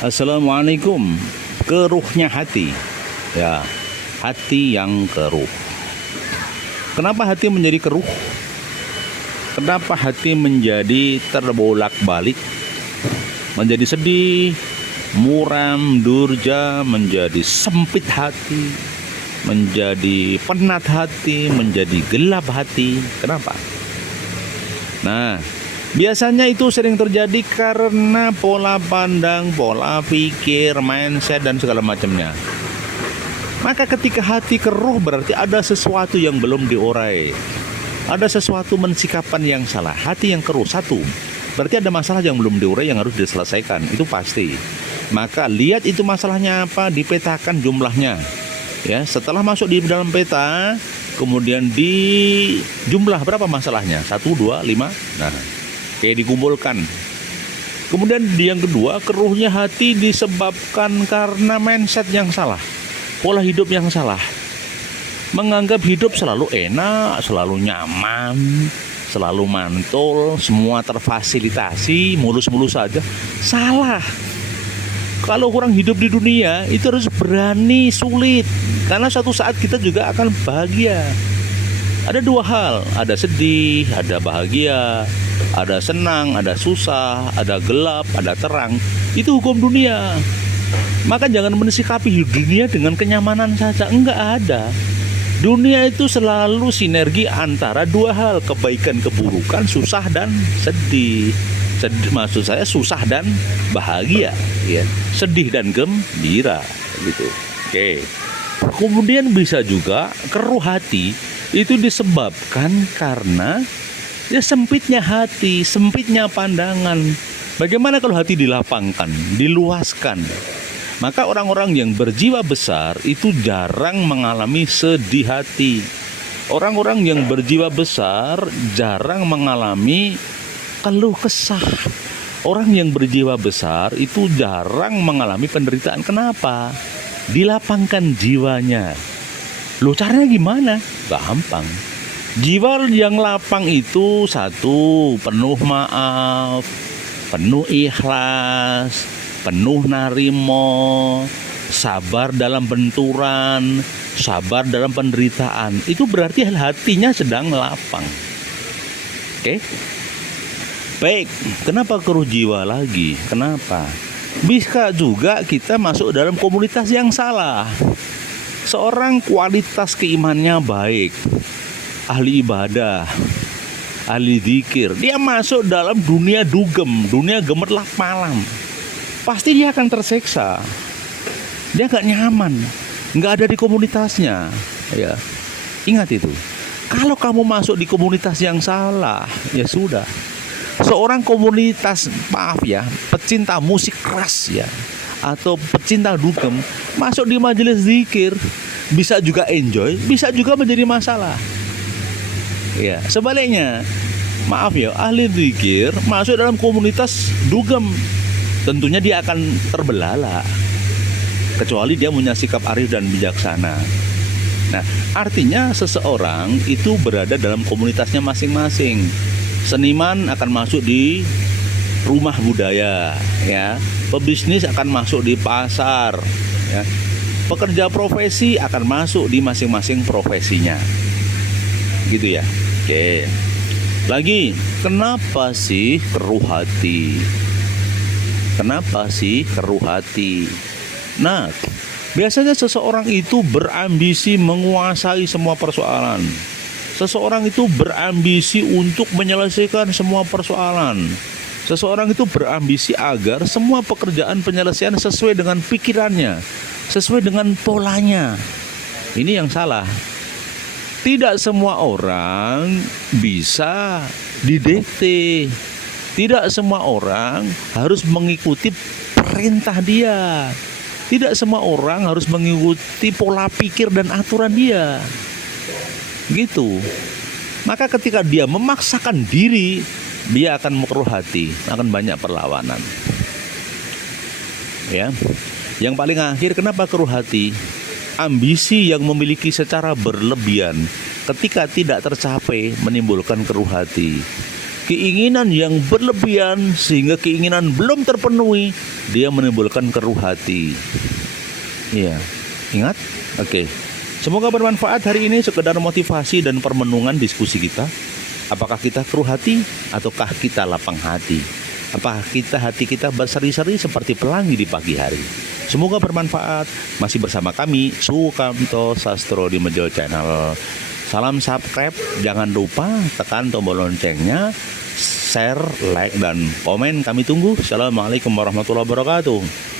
Assalamualaikum. Keruhnya hati. Ya, hati yang keruh. Kenapa hati menjadi keruh? Kenapa hati menjadi terbolak-balik? Menjadi sedih, muram, durja, menjadi sempit hati, menjadi penat hati, menjadi gelap hati. Kenapa? Nah, biasanya itu sering terjadi karena pola pandang, pola pikir, mindset, dan segala macamnya. Maka ketika hati keruh berarti ada sesuatu yang belum diurai. Ada sesuatu mensikapan yang salah. Hati yang keruh, satu, berarti ada masalah yang belum diurai yang harus diselesaikan. Itu pasti. Maka lihat itu masalahnya apa, dipetakan jumlahnya. Ya, setelah masuk di dalam peta, kemudian di jumlah berapa masalahnya? 1, 2, 5. Nah, kayak dikumpulkan. Kemudian yang kedua, keruhnya hati disebabkan karena mindset yang salah, pola hidup yang salah. Menganggap hidup selalu enak, selalu nyaman, selalu mantul, semua terfasilitasi, mulus-mulus saja. Salah. Kalau orang hidup di dunia itu harus berani, sulit, karena suatu saat kita juga akan bahagia. Ada dua hal, ada sedih, ada bahagia, ada senang, ada susah, ada gelap, ada terang. Itu hukum dunia. Maka jangan mensikapi dunia dengan kenyamanan saja. Enggak ada. Dunia itu selalu sinergi antara dua hal, kebaikan, keburukan, susah dan sedih. Maksud saya susah dan bahagia, ya. Sedih dan gembira, gitu. Oke. Kemudian bisa juga keruh hati itu disebabkan karena ya sempitnya hati, sempitnya pandangan. Bagaimana kalau hati dilapangkan, diluaskan? Maka orang-orang yang berjiwa besar itu jarang mengalami sedih hati. Orang-orang yang berjiwa besar jarang mengalami keluh kesah. Orang yang berjiwa besar itu jarang mengalami penderitaan. Kenapa? Dilapangkan jiwanya. Loh, caranya gimana? Gampang. Jiwa yang lapang itu satu, penuh maaf, penuh ikhlas, penuh narimo, sabar dalam benturan, sabar dalam penderitaan. Itu berarti hatinya sedang lapang. Oke? Baik, kenapa keruh jiwa lagi? Kenapa? Bisa juga kita masuk dalam komunitas yang salah. Seorang kualitas keimannya baik, ahli ibadah, ahli zikir, dia masuk dalam dunia dugem, dunia gemerlap malam. Pasti dia akan tersiksa. Dia gak nyaman, gak ada di komunitasnya, ya. Ingat itu. Kalau kamu masuk di komunitas yang salah, ya sudah. Seorang komunitas, maaf ya, pecinta musik keras ya, atau pecinta dugem, masuk di majelis zikir, bisa juga enjoy, bisa juga menjadi masalah. Ya, sebaliknya, maaf ya, ahli zikir masuk dalam komunitas dugem, tentunya dia akan terbelalak, kecuali dia punya sikap arif dan bijaksana. Nah, artinya seseorang itu berada dalam komunitasnya masing-masing. Seniman akan masuk di rumah budaya, ya. Pebisnis akan masuk di pasar, ya. Pekerja profesi akan masuk di masing-masing profesinya. Gitu ya. Oke. Lagi, kenapa sih keruh hati? Kenapa sih keruh hati? Nah, biasanya seseorang itu berambisi menguasai semua persoalan. Seseorang itu berambisi untuk menyelesaikan semua persoalan. Seseorang itu berambisi agar semua pekerjaan penyelesaian sesuai dengan pikirannya, sesuai dengan polanya. Ini yang salah. Tidak semua orang bisa didikte. Tidak semua orang harus mengikuti perintah dia. Tidak semua orang harus mengikuti pola pikir dan aturan dia. Gitu. Maka ketika dia memaksakan diri, dia akan keruh hati, akan banyak perlawanan. Ya. Yang paling akhir, kenapa keruh hati? Ambisi yang memiliki secara berlebihan ketika tidak tercapai menimbulkan keruh hati. keinginan yang berlebihan sehingga keinginan belum terpenuhi, dia menimbulkan keruh hati. Iya, ingat? Oke. Semoga bermanfaat hari ini, sekedar motivasi dan permenungan diskusi kita. Apakah kita keruh hati ataukah kita lapang hati? Apakah hati kita berseri-seri seperti pelangi di pagi hari? Semoga bermanfaat. Masih bersama kami, Sukamto Sastro di Mejo Channel. Salam subscribe, jangan lupa tekan tombol loncengnya, share, like, dan komen. Kami tunggu. Assalamualaikum warahmatullahi wabarakatuh.